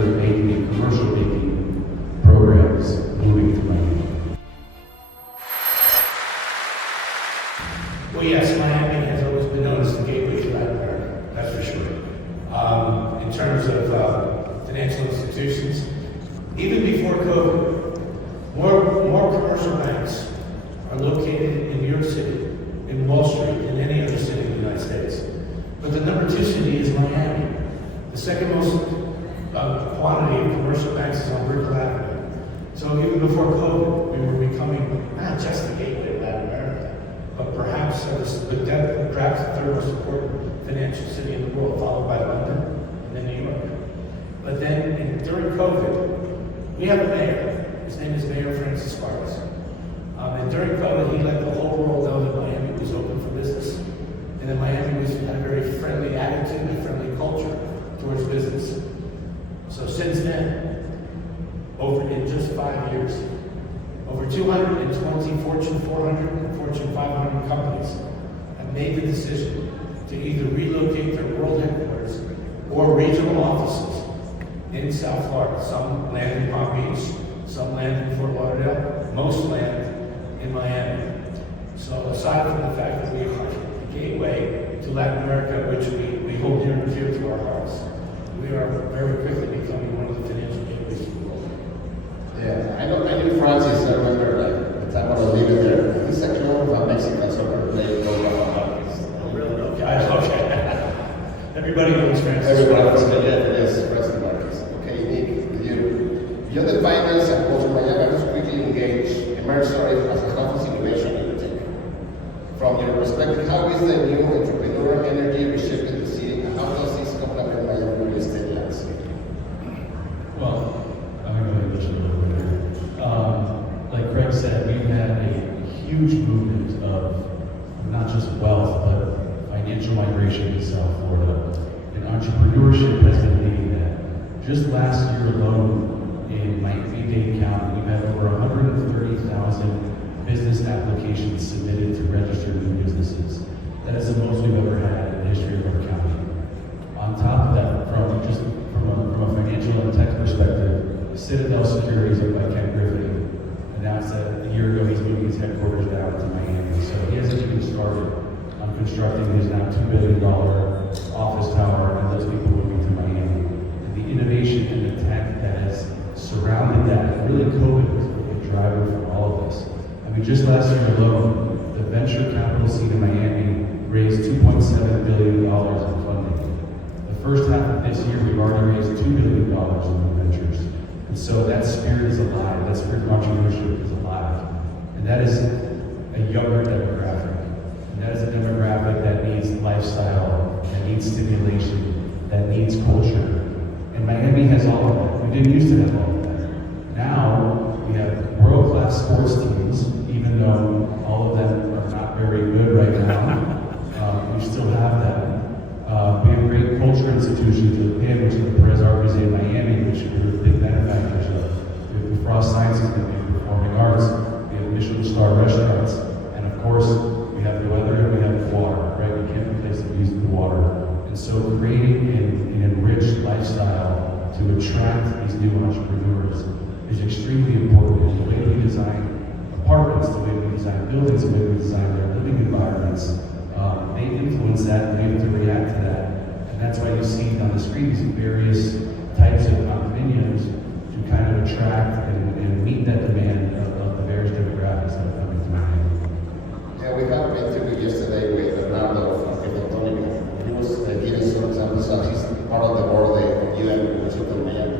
residential banking and commercial banking programs moving to Miami. Well, yes, Miami has always been known as the gateway to Latin America, that's for sure. In terms of financial institutions, even before COVID, more commercial banks are located in New York City, in Wall Street, than any other city in the United States. But the number 2 city is Miami. The second most quantity of commercial banks is on Brickell Avenue. So even before COVID, we were becoming not just the gateway of Latin America, but perhaps the third most important financial city in the world, followed by London and then New York. But then during COVID, we have a mayor. His name is Mayor Francis Sparks. And during COVID, he let the whole world know that Miami was open for business, and that Miami had a very friendly attitude and friendly culture towards business. So since then, in just 5 years, over 220 Fortune 400 and Fortune 500 companies have made the decision to either relocate their world headquarters or regional offices in South Florida. Some land in Palm Beach, some land in Fort Lauderdale, most land in Miami. So aside from the fact that we are the gateway to Latin America, which we hold near and dear to our hearts, we are very quickly becoming one of the financial gateways to the world. Yeah, I knew Francis. I remember the time I was living there. He's a clone of a Mexican soccer player called Almazo. Oh, really? Okay. Everybody knows Francis. Everybody knows yes, Francis Marquez. Okay, Nick, you're the finance and culture Miami. Just quickly engage. Sorry, as a hub of innovation in the tech. From your perspective, how is the new entrepreneurial energy reshaping the city, and how does this complement Miami real estate landscape? Well, I'm going to mention a little bit here. Like Craig said, we've had a huge movement of not just wealth, but financial migration to South Florida. And entrepreneurship has been leading that. Just last year alone, in Miami-Dade County, we have over 130,000 business applications submitted to register new businesses. That is the most we've ever had in the history of our county. On top of that, from a financial and tech perspective, Citadel Securities, owned by Ken Griffin, announced that a year ago he's moving his headquarters down to Miami. So he hasn't even started on constructing his now $2 billion office tower, and those people moving to Miami. And the innovation and the tech that has surrounded that, and really COVID was a big driver for all of this. I mean, just last year alone, the venture capital scene in Miami raised $2.7 billion in funding. The first half of this year, we've already raised $2 billion in new ventures. And so that spirit is alive, that spirit of entrepreneurship is alive. And that is a younger demographic. And that is a demographic that needs lifestyle, that needs stimulation, that needs culture. And Miami has all of that. We didn't used to have all of that. Now, we have world-class sports teams, even though all of them are not very good right now. We still have that. We have great culture institutions, the PIN, which is the Perez Art Museum in Miami, which we're big benefactors of. We have the Frost Sciences, we have performing arts, we have Michelin star restaurants, and of course, we have the weather and we have the water, right? We can't replace the views of the water. And so creating an enriched lifestyle to attract these new entrepreneurs is extremely important. And the way we design apartments, the way we design buildings, the way we design their living environments, they influence that, and we have to react to that. And that's why you see on the screen these various types of condominiums to kind of attract and meet that demand of the various demographics that are coming to Miami. Yeah, we had an interview yesterday with Bernardo from Studnicky. He was giving some examples of he's part of the board of the UN in Miami.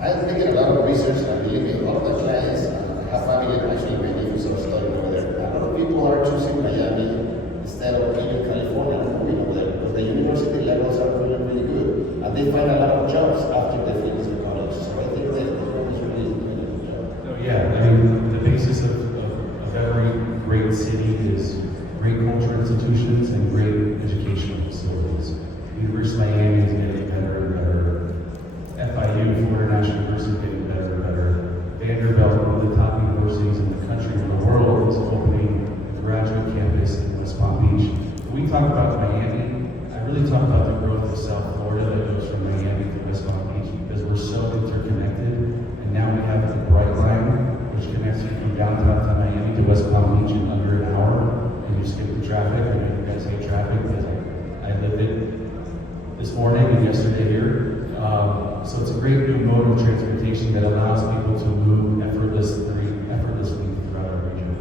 I have taken a lot of research, and believe me, a lot of the clients have family actually many who are studying over there. A lot of people are choosing Miami instead of even California, moving over there, because the university levels are really, really good, and they find a lot of jobs after they finish their college. So I think that the program is really doing a good job. Oh yeah, I mean, the basis of every great city is great culture institutions and great educational facilities. University of Miami is getting better and better. FIU, Florida National University, is getting better and better. Vanderbilt, one of the top universities in the country and the world, is opening a graduate campus in West Palm Beach. When we talk about Miami, I really talk about the growth of South Florida that goes from Miami to West Palm Beach, because we're this morning and yesterday here. So it's a great new mode of transportation that allows people to move effortlessly throughout our region.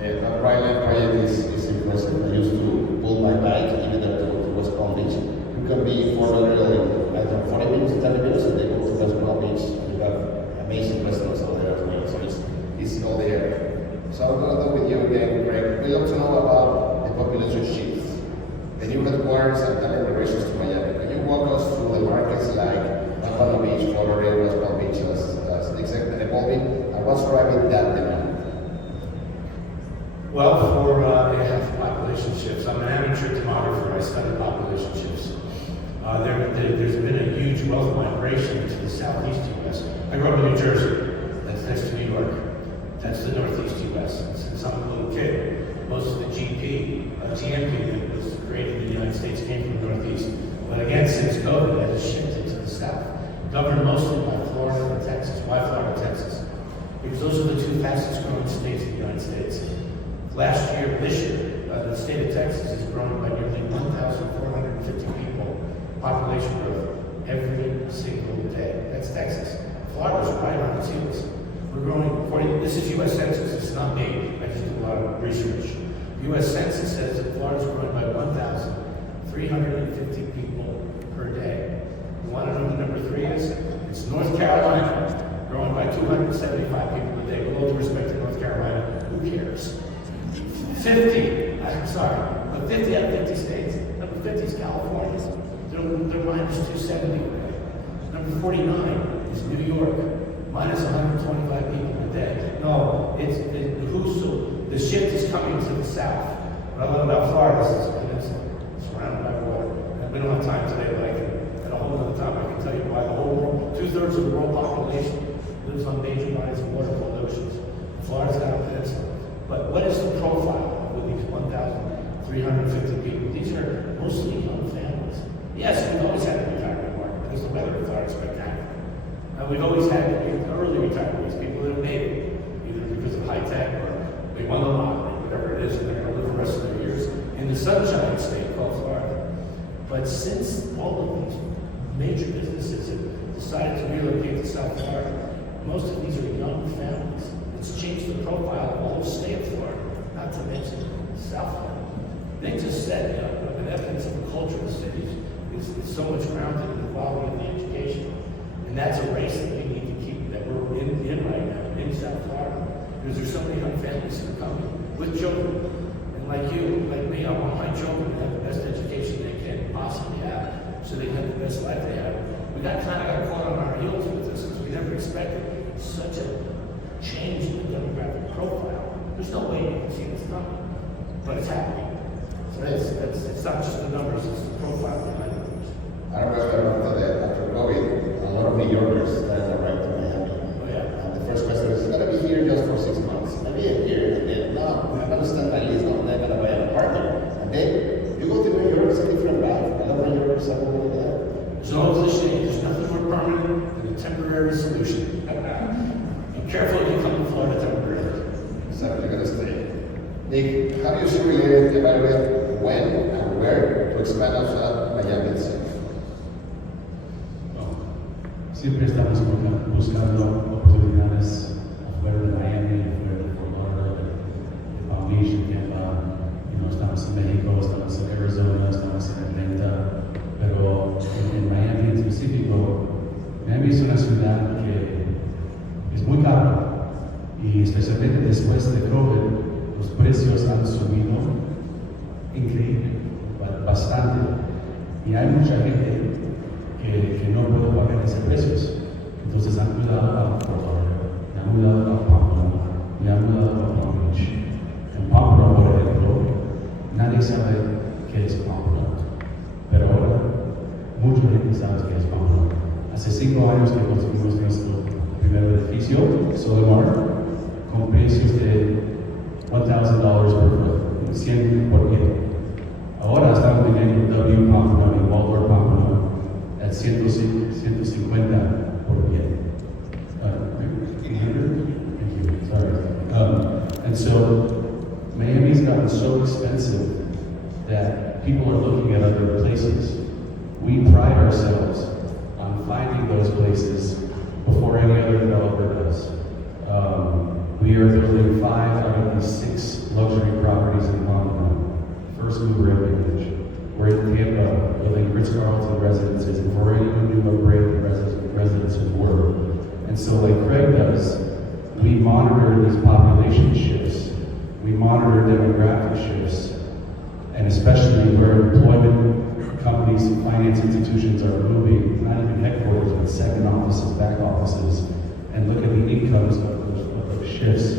The Brightline project is impressive. I used to pull my bike even up to West Palm Beach. You can be 400 in either 40 minutes, 30 minutes, and they go to West Palm Beach. And you have amazing restaurants over there as well. So it's all there. So I'm going to go with you again, Greg. We love to know about the population shifts. The new headquarters and talent migrations to Miami. Can you walk us through the markets like Palm Beach, Florida, West Palm Beach, as the executive evolving, and what's driving that demand? Well, for population shifts, I'm an amateur demographer. I study population shifts. There's been a huge wealth migration to the southeast U.S. I grew up in New Jersey. That's next to New York. That's the northeast U.S. Since I'm a little kid, most of the GMP that was created in the United States came from the northeast. But again, since COVID, that has shifted to the south. Governed mostly by Florida and Texas. Why Florida and Texas? Because those are the two fastest growing states in the United States. This year, the state of Texas is growing by nearly 1,450 people, population growth, every single day. That's Texas. Florida's right on its heels. We're growing, this is U.S. Census, it's not me, I just do a lot of research. U.S. Census says that Florida's growing by 1,350 people per day. You want to know what number 3 is? It's North Carolina, growing by 275 people a day. With all due respect to North Carolina, who cares? 50 out of 50 states. Number 50 is California. They're minus 270 a day. Number 49 is New York, minus 125 people a day. No, the shift is coming to the south. What I love about Florida is it's a peninsula, surrounded by water. And we don't have time today, but at a whole other time, I can tell you why the whole world, 2/3 of the world population lives on major bodies of water called oceans. Florida's got a peninsula. But what is the profile with these 1,350 people? These are mostly young families. Yes, we've always had a retirement market because the weather in Florida is spectacular. We've always had early retirees, people that have made it, either because of high tech or they won the lottery, whatever it is, and they're going to live the rest of their years in the sunshine state called Florida. But since all of these major businesses have decided to relocate to South Florida, most of these are young families. It's changed the profile of the whole state of Florida, not to mention South Florida. They just said, an evidence of the culture of the city is so much grounded in the quality of the education. And that's a race that we need to keep, that we're in right now, in South Florida. Because there's so many young families that are coming with children. And like you, like me, I want my children to have the best education they can possibly have, so they can have the best life they have. We got caught on our heels with this, because we never expected such a change in the demographic profile. There's no way you can see this coming, but it's happening. So it's not just the numbers, it's the profile behind the numbers. I remember after COVID, a lot of New Yorkers started arriving to Miami. Oh yeah. And the first question is, I'm going to be here just for 6 months. Maybe a year, and then, no, I'm going to stand my lease, I'm going to buy an apartment. And then, you go to New York, it's a different life. I love New York, so I'm going to there. There's no cliche, there's nothing more permanent than a temporary solution. Be careful if you come to Florida temporarily. Exactly, you're going to stay. Nick, how do you see related evaluate when and where to expand outside Miami itself? Siempre estamos buscando oportunidades afuera de Miami, afuera de Fort Lauderdale, de Palm Beach, en Tampa. Estamos en México, estamos en Arizona, estamos en Atlanta, pero en Miami en específico, Miami es una ciudad que es muy cara y especialmente después de COVID, los precios han subido increíble, bastante, y hay mucha gente que no puede pagar esos precios. Entonces han mudado a Fort Lauderdale, han mudado a Panorama, y han mudado a Palm Beach. En Panorama, por ejemplo, nadie sabe qué es Panorama, pero ahora mucha gente sabe qué es Panorama. Hace 5 años que construimos nuestro primer edificio, Solimar, con precios de $1,000 por foot, 100 por pie. Ahora estamos vendiendo W Panorama y Waldorf Panorama at 150 por pie. 100? Thank you, sorry. And so Miami's gotten so expensive that people are looking at other places. We or any other developer does. We are building 5 out of the 6 luxury properties in Guam. First mover advantage. We're in Tampa building Ritz-Carlton residences, and we're already doing upgrade residences work. And so like Craig does, we monitor these population shifts, we monitor demographic shifts, and especially where employment companies, finance institutions are moving, not even headquarters, but second offices, back offices, and look at the incomes of those shifts,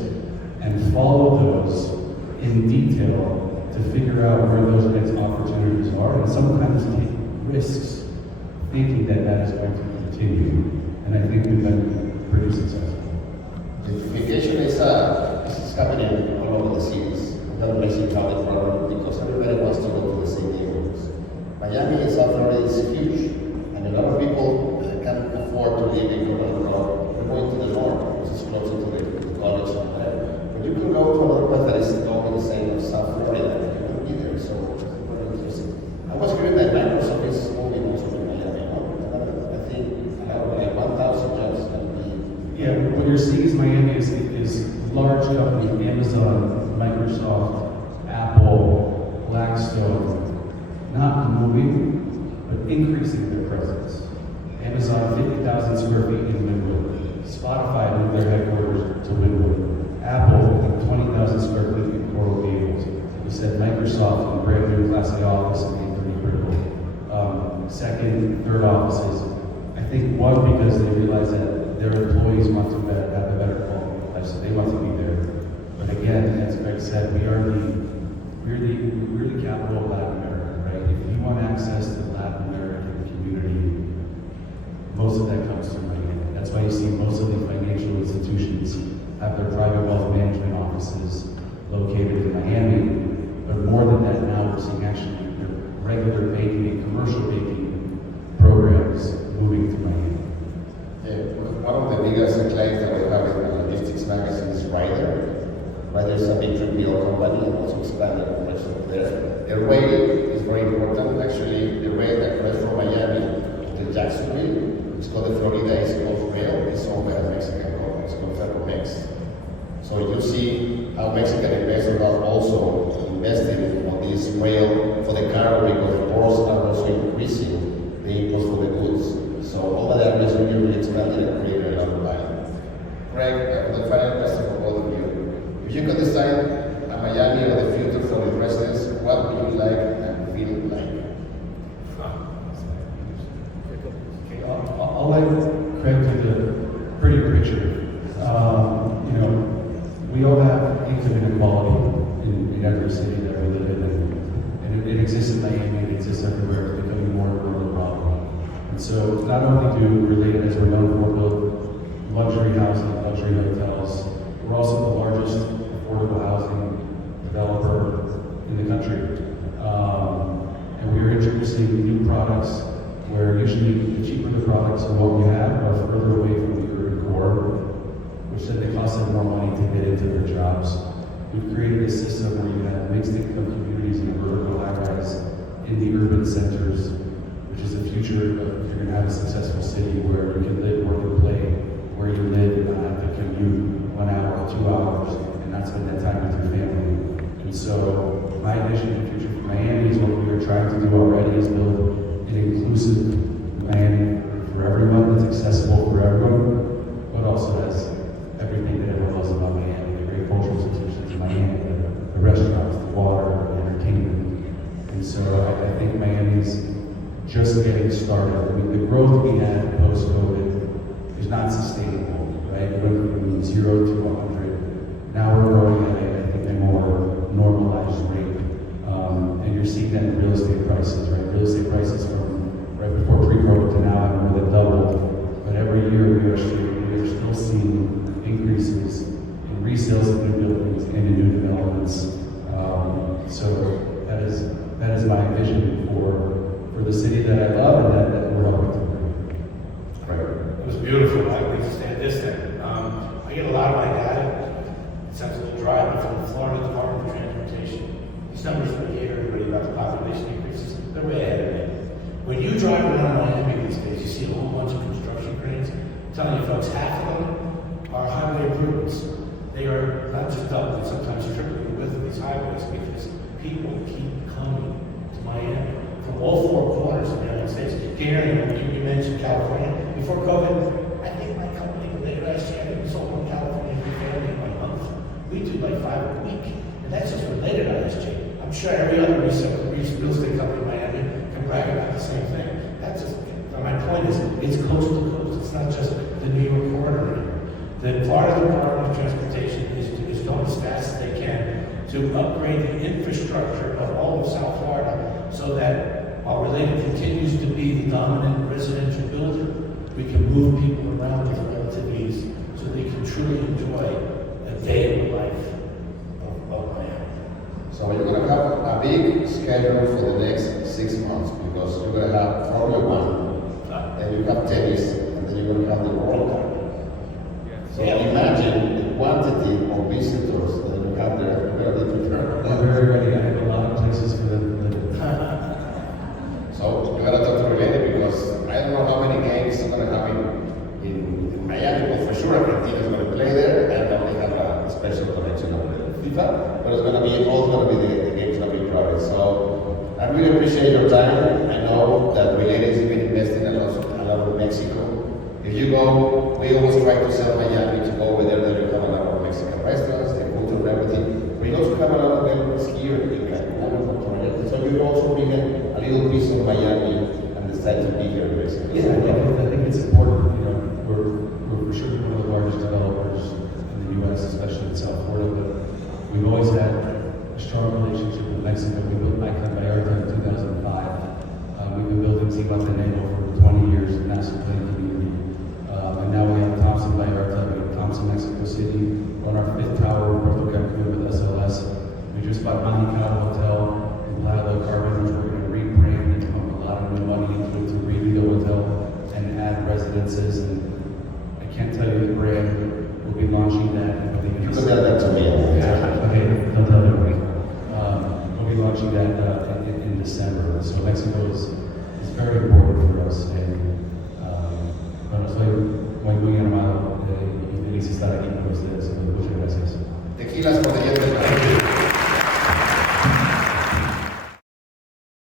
and follow those in detail to figure out where those next opportunities are, and sometimes take risks, thinking that that is going to continue. And I think we've been pretty successful. Gentrification is happening all over the cities. That makes it a problem because everybody wants to go to the same neighborhoods. Miami is Florida is huge, and a lot of people can't afford to live in Colorado. We're going to the north, which is closer to the college and whatever. But you can go to another place that is totally the same as South Florida, and you can be there. So it's very interesting. I was hearing that Microsoft is moving also to Miami. I think like 1,000 jobs can be. Yeah, what you're seeing is Miami is large companies, Amazon, Microsoft, Apple, Blackstone, not moving, but increasing their presence. Amazon, 50,000 square feet in Wynwood. Spotify moved their headquarters to Wynwood. Apple, 20,000 square feet in Coral Gables. We said Microsoft, a brand new Class A office, and pretty critical. Second, third offices. I think one, because they realize that their employees want to have a better quality of life, so they want to be there. But again, as Greg said, we're the capital of Latin America, right? If you want access to the Latin American community, most of that comes from Miami. That's why you see most of the financial institutions have their private wealth management offices located in Miami. But more than that, now we're seeing actually the regular banking and commercial banking programs moving to Miami. One of the biggest clients that we have in the logistics magazine is Ryder. Ryder is a big 3PL company and also expanded operations there. The rail is very important. Actually, the rail that goes from Miami to Jacksonville, it's called the Florida East Coast Rail. It's owned by a Mexican company. It's called Ferromex. So you see how Mexican investors are also investing on this rail for the cargo because the ports are also increasing the imports for the goods. So all of that is really expanded and created a lot of value. Greg, the final question for both of you. If you could design a Miami of the future for the residents, what would you like and feel like? I'll let Craig take the prettier picture. We all have income inequality in every city that we live in, and it exists in Miami, it exists everywhere. It's becoming more and more of a problem. And so not only do Related, as we're known for, build luxury housing, luxury hotels, we're also the largest affordable housing developer in the country. And we are introducing new products where usually the cheaper the products and what we have are further away from the urban core, which then they cost them more money to get into their jobs. We've created a system where you have mixed income communities in vertical high-rise in the urban centers, which is the future of if you're going to have a successful city where you can live, work, and play where you live and not have to commute 1 hour or 2 hours and not spend that time with your family. And so my vision in the future for Miami is what we are trying to do already is build an inclusive Miami for everyone that's accessible for everyone, but also has everything that everyone loves about Miami, the great cultural institutions in Miami, the restaurants, the water, the entertainment. And so I think Miami's just getting started. I mean, the growth we had post-COVID is not sustainable, right? We went from 0 to 100. Now we're growing at I think a more normalized rate. And you're seeing that in real estate prices, right? Real estate prices from right before pre-COVID to now have more than doubled. But every year we are still seeing increases in resales of new buildings and in new developments. So that is my vision for the city that I love and that we're helping to bring. It was beautiful. I understand this thing. I get a lot of my data. It sounds a little dry, but from the Florida Department of Transportation. These numbers we gave everybody about the population increases, they're way ahead of it. When you drive around Miami these days, you see a whole bunch of construction cranes. telling you folks, half of them are highway improvements. They are not just doubling, sometimes tripling the width of these highways because people keep coming to Miami from all four corners of the United States. Gary, you mentioned California. Before COVID, I think my company, late last year, we sold one California family in a month. We do like 5 a week. And that's just related ISG. I'm sure every other real estate company in Miami can brag about the same thing. That's just, my point is, it's coast to coast. It's not just the New York corridor anymore. The Florida Department of Transportation is going as fast as they can to upgrade the infrastructure of all of South Florida so that while Related continues to be the dominant residential builder, we can move people around with relative ease so they can truly enjoy a day in the life of Miami. So you're going to have a big schedule for the next 6 months because you're going to have Formula One, then you have tennis, and then you're going to have the World Cup. So imagine the quantity of visitors that you have there. You're going to return. We're very ready. I have a lot of places for them to live. So you got to talk to Related because I don't know how many games are going to happen in Miami, but for sure Argentina is going to play there, and then they have a special connection with FIFA. But it's going to be all going to be the games going to be crowded. So I really appreciate your time. I know that Related has been investing a lot in Mexico. If you go, we always try to sell Miami to go over there. That you have a lot of Mexican restaurants, the food and everything. We also have a lot of vendors here in Cancun. So you also bring a little piece of Miami and decide to be here in Mexico. Yeah, I think it's important. You know, we're for sure one of the largest developers in the U.S., especially in South Florida. But we've always had a strong relationship with Mexico. We built Icon Vallarta in 2005. We've been building Zihuatanejo for 20 years in Nassau Plain community. And now we have Thompson Vallarta, we have Thompson, Mexico City. We're on our 5th tower in Puerto Cancun with SLS. We just bought Magistral Hotel in Playa del Carmen, which we're going to rebrand and pump a lot of new money into it to redo the hotel and add residences. And I can't tell you the brand. We'll be launching that. You could tell that to me. Yeah, okay, don't tell everybody. We'll be launching that in December. So Mexico is very important for us. And bueno, soy muy animado y feliz de estar aquí con ustedes. Muchas gracias. Tequilas por